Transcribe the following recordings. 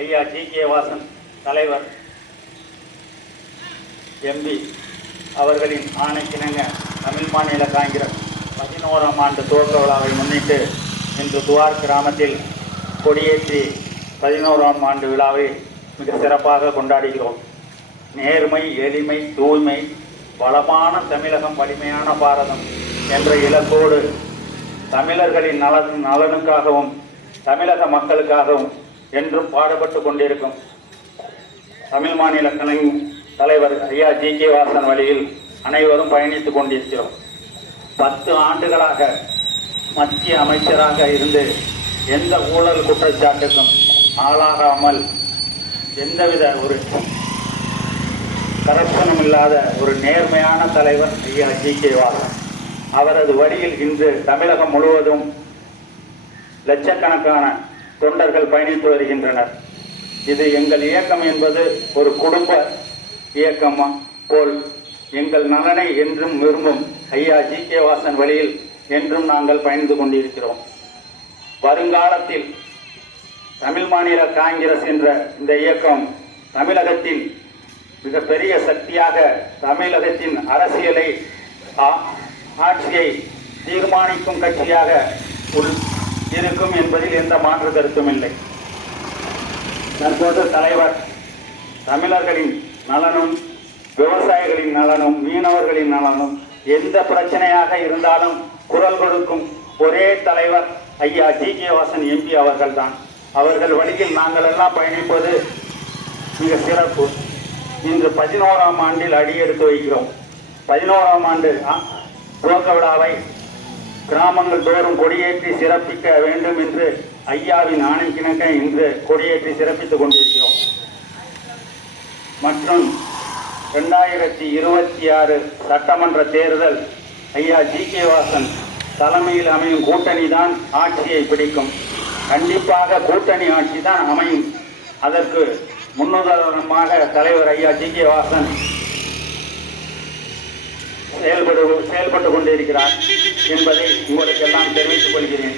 ஐயா ஜி.கே. வாசன் தலைவர் எம்பி அவர்களின் ஆணைக்கிணங்க தமிழ் மாநில காங்கிரஸ் 11ஆம் ஆண்டு துவக்க விழாவை முன்னிட்டு இன்று துவார் கிராமத்தில் கொடியேற்றி 11ஆம் ஆண்டு விழாவை மிக சிறப்பாக கொண்டாடுகிறோம். நேர்மை, எளிமை, தூய்மை, வளமான தமிழகம், வலிமையான பாரதம் என்ற இலக்கோடு தமிழர்களின் நலனுக்காகவும் தமிழக மக்களுக்காகவும் என்றும் பாடுபட்டு கொண்டிருக்கும் தமிழ் மாநில தலைவர் ஐயா ஜி.கே. வாசன் வழியில் அனைவரும் பயணித்துக் கொண்டிருக்கிறோம். 10 ஆண்டுகளாக மத்திய அமைச்சராக இருந்து எந்த ஊழல் குற்றச்சாட்டுக்கும் ஆளாகாமல் எந்தவித ஒரு கரப்ஷனும் இல்லாத ஒரு நேர்மையான தலைவர் ஐயா ஜி.கே. வாசன். அவரது வழியில் இன்று தமிழகம் முழுவதும் லட்சக்கணக்கான தொண்டர்கள் பயணித்து வருகின்றனர். இது எங்கள் இயக்கம் என்பது ஒரு குடும்ப இயக்கம் போல் எங்கள் நலனை என்றும் விரும்பும் ஐயா ஜி.கே. வாசன் வழியில் என்றும் நாங்கள் பயணித்து கொண்டிருக்கிறோம். வருங்காலத்தில் தமிழ் மாநில காங்கிரஸ் என்ற இந்த இயக்கம் தமிழகத்தின் மிகப்பெரிய சக்தியாக தமிழகத்தின் அரசியலை ஆட்சியை தீர்மானிக்கும் கட்சியாக இருக்கும் என்பதில் எந்த மாற்று கருத்தும் இல்லை. தற்போது தலைவர் தமிழர்களின் நலனும் விவசாயிகளின் நலனும் மீனவர்களின் நலனும் எந்த பிரச்சனையாக இருந்தாலும் குரல் கொடுக்கும் ஒரே தலைவர் ஐயா ஜி.கே. வாசன் எம்பி அவர்கள்தான். அவர்கள் வழியில் நாங்கள் எல்லாம் பயணிப்பது மிக சிறப்பு. இன்று 11ஆம் ஆண்டில் அடியெடுத்து வைக்கிறோம். 11ஆம் ஆண்டு துவக்க விழாவை கிராமங்கள் தோறும் கொடியேற்றி சிறப்பிக்க வேண்டும் என்று ஐயாவின் ஆணைக்கிணங்க இன்று கொடியேற்றி சிறப்பித்துக் கொண்டிருக்கிறோம். மற்றும் 2026 சட்டமன்ற தேர்தல் ஐயா ஜி.கே. வாசன் தலைமையில் அமையும் கூட்டணி தான் ஆட்சியை பிடிக்கும். கண்டிப்பாக கூட்டணி ஆட்சி தான் அமையும். அதற்கு முன்னுதாரணமாக தலைவர் ஐயா ஜி.கே. வாசன் செயல்பட்டு கொண்டிருக்கிறார் என்பதை உங்களுக்கெல்லாம் தெரிவித்துக் கொள்கிறேன்.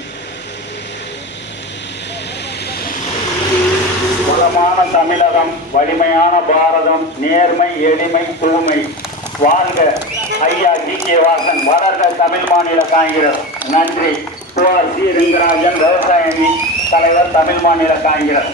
வளமான தமிழகம், வலிமையான பாரதம், நேர்மை, எளிமை, தூய்மை. வாழ்க ஐயா ஜி.கே. வாசன், வளர்க தமிழ் மாநில காங்கிரஸ். நன்றி. சி. ரெங்கராஜன், விவசாய தலைவர், தமிழ் மாநில காங்கிரஸ்.